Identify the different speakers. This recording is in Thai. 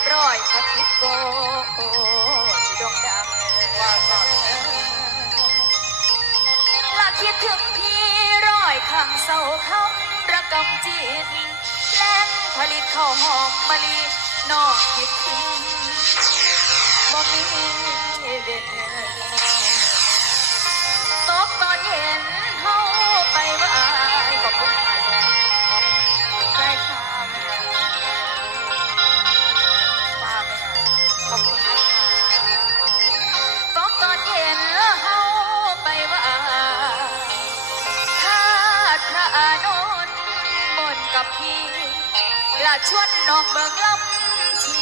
Speaker 1: บร้อยพักคิดโกที่ด่งดัง
Speaker 2: ว่าก่อน
Speaker 1: ละคิดถึงพี่ร้อยคำเศร้าคำระกำจิตแหล่งผลิตข้าวหอมมะลินอกคิดถึงบ่มีเวร กับพี่ละชวนน้องเบิกลำที